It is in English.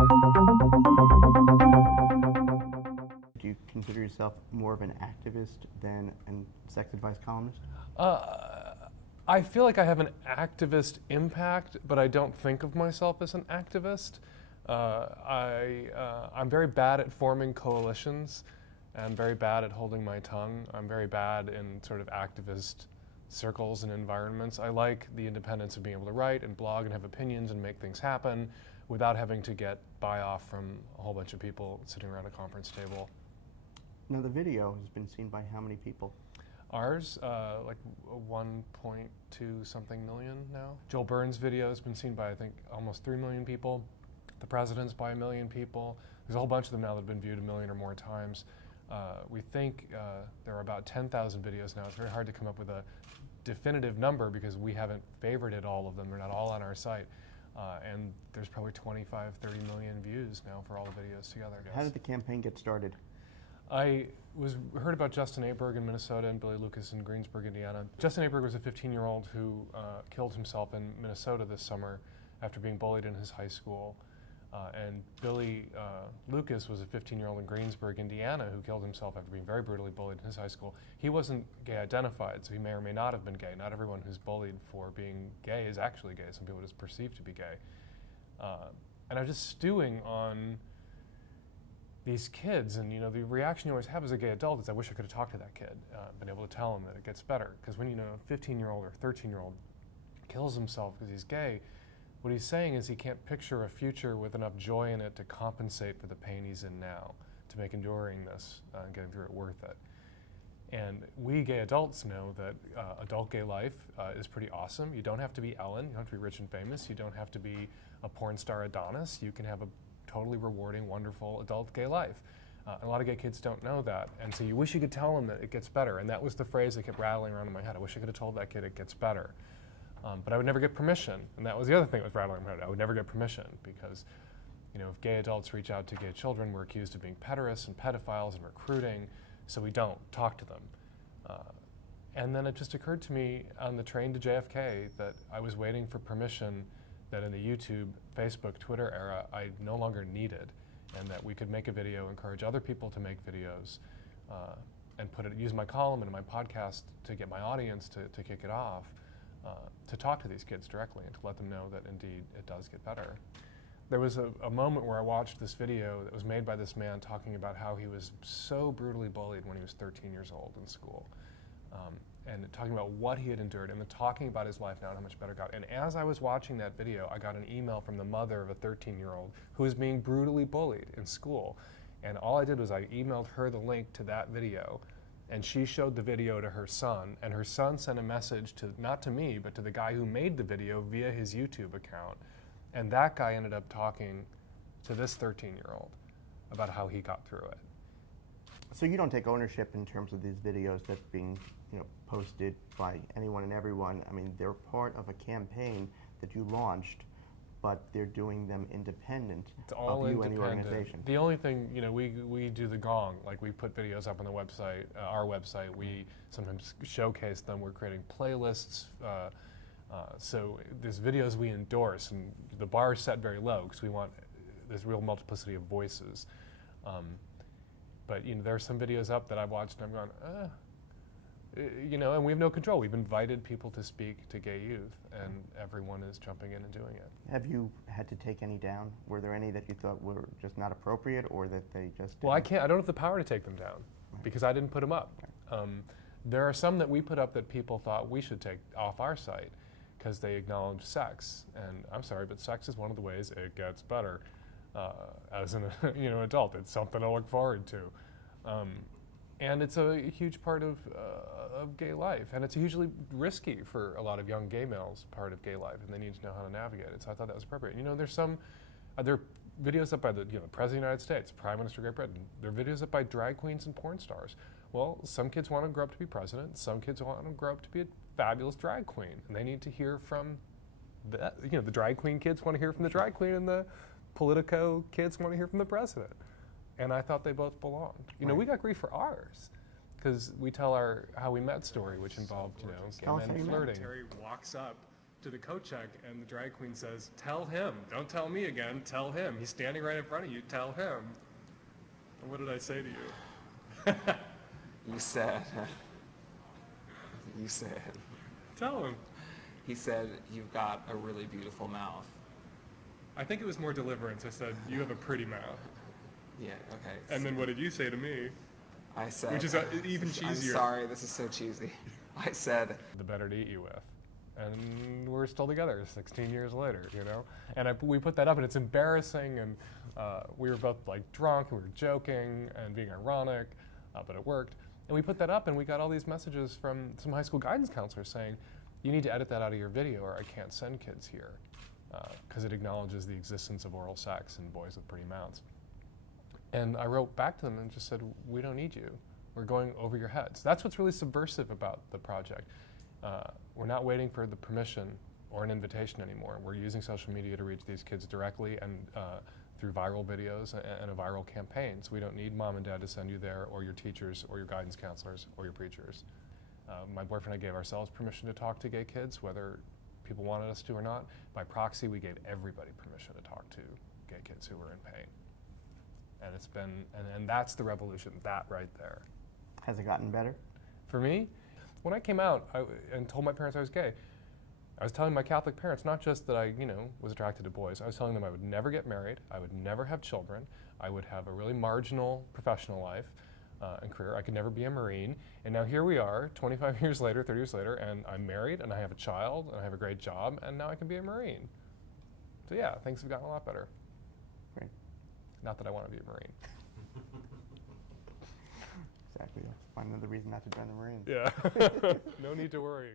Do you consider yourself more of an activist than a sex advice columnist? I feel like I have an activist impact, but I don't think of myself as an activist. I'm very bad at forming coalitions and very bad at holding my tongue. I'm very bad in sort of activist circles and environments. I like the independence of being able to write and blog and have opinions and make things happen without having to get buy-off from a whole bunch of people sitting around a conference table. Now, the video has been seen by how many people? Ours, like 1.2 something million now. Joel Byrne's video has been seen by, I think, almost 3 million people. The President's by 1 million people. There's a whole bunch of them now that have been viewed 1 million or more times. We think there are about 10,000 videos now. It's very hard to come up with a definitive number because we haven't favorited all of them. They're not all on our site. And there's probably 25, 30 million views now for all the videos together. How did the campaign get started? I heard about Justin Aberg in Minnesota and Billy Lucas in Greensburg, Indiana. Justin Aberg was a 15-year-old who killed himself in Minnesota this summer after being bullied in his high school. And Billy Lucas was a 15-year-old in Greensburg, Indiana, who killed himself after being very brutally bullied in his high school. He wasn't gay identified, so he may or may not have been gay. Not everyone who's bullied for being gay is actually gay. Some people just perceive to be gay. And I was just stewing on these kids, and the reaction you always have as a gay adult is, I wish I could have talked to that kid, been able to tell him that it gets better. Because when a 15-year-old or 13-year-old kills himself because he's gay, what he's saying is he can't picture a future with enough joy in it to compensate for the pain he's in now, to make enduring this and getting through it worth it. And we gay adults know that adult gay life is pretty awesome. You don't have to be Ellen, you don't have to be rich and famous, you don't have to be a porn star Adonis. You can have a totally rewarding, wonderful adult gay life. And a lot of gay kids don't know that. And so you wish you could tell them that it gets better. And that was the phrase that kept rattling around in my head. I wish I could have told that kid it gets better. But I would never get permission. And that was the other thing that was rattling in my head. I would never get permission because, if gay adults reach out to gay children, we're accused of being pederasts and pedophiles and recruiting, so we don't talk to them. And then it just occurred to me on the train to JFK that I was waiting for permission that in the YouTube, Facebook, Twitter era, I no longer needed, and that we could make a video, encourage other people to make videos, and use my column and my podcast to get my audience to kick it off, to talk to these kids directly and to let them know that indeed it does get better. There was a moment where I watched this video that was made by this man talking about how he was so brutally bullied when he was 13 years old in school. And talking about what he had endured, and then talking about his life now and how much better it got. And as I was watching that video, I got an email from the mother of a 13-year-old who was being brutally bullied in school. And all I did was I emailed her the link to that video, and she showed the video to her son, and her son sent a message to, not to me, but to the guy who made the video via his YouTube account. And that guy ended up talking to this 13-year-old about how he got through it. So you don't take ownership in terms of these videos that's being posted by anyone and everyone. I mean, they're part of a campaign that you launched, but they're doing them independent of you and the organization. The only thing, we do the gong. Like, we put videos up on the website, our website. We sometimes showcase them. We're creating playlists. So there's videos we endorse, and the bar is set very low because we want there's real multiplicity of voices. But there are some videos up that I've watched and I'm going, and we have no control. We've invited people to speak to gay youth, and everyone is jumping in and doing it. Have you had to take any down? Were there any that you thought were just not appropriate, or that they just Well, I don't have the power to take them down, because I didn't put them up. Right. There are some that we put up that people thought we should take off our site because they acknowledge sex. And I'm sorry, but sex is one of the ways it gets better. As an adult, it's something to look forward to, and it's a huge part of gay life, and it's hugely risky for a lot of young gay males part of gay life, and they need to know how to navigate it. So I thought that was appropriate. There's some there are videos up by the President of the United States, Prime Minister of Great Britain. There are videos up by drag queens and porn stars. Well, some kids want to grow up to be president. Some kids want to grow up to be a fabulous drag queen, and they need to hear from the drag queen kids want to hear from the drag queen, and the Politico kids want to hear from the president. And I thought they both belonged. Right. We got grief for ours because we tell our how we met story, which involved, gay men flirting. Terry walks up to the coat check, and the drag queen says, "Tell him. Don't tell me again. Tell him. He's standing right in front of you. Tell him." And what did I say to you? You said, Tell him. he said, "You've got a really beautiful mouth." I think it was more deliverance. I said, "You have a pretty mouth." Yeah, okay. And then what did you say to me? I said, Which is even cheesier. I'm sorry, this is so cheesy. I said, "The better to eat you with." And we're still together 16 years later, you know? And we put that up, and it's embarrassing, and we were both like drunk, and we were joking and being ironic, but it worked. And we put that up, and we got all these messages from some high school guidance counselors saying, "You need to edit that out of your video, or I can't send kids here," because it acknowledges the existence of oral sex in boys with pretty mouths. And I wrote back to them and just said, "We don't need you. We're going over your heads." That's what's really subversive about the project. We're not waiting for the permission or an invitation anymore. We're using social media to reach these kids directly and through viral videos and a viral campaign. So we don't need mom and dad to send you there, or your teachers, or your guidance counselors, or your preachers. My boyfriend and I gave ourselves permission to talk to gay kids, whether people wanted us to or not. By proxy, we gave everybody permission to talk to gay kids who were in pain. And it's been, and that's the revolution, that right there. Has it gotten better? For me, when I came out and told my parents I was gay, I was telling my Catholic parents not just that I, was attracted to boys. I was telling them I would never get married, I would never have children, I would have a really marginal professional life and career. I could never be a Marine. And now here we are, 25 years later, 30 years later, and I'm married, and I have a child, and I have a great job, and now I can be a Marine. So yeah, things have gotten a lot better. Great. Not that I want to be a Marine. Exactly. That's another reason not to join the Marines. Yeah. No need to worry.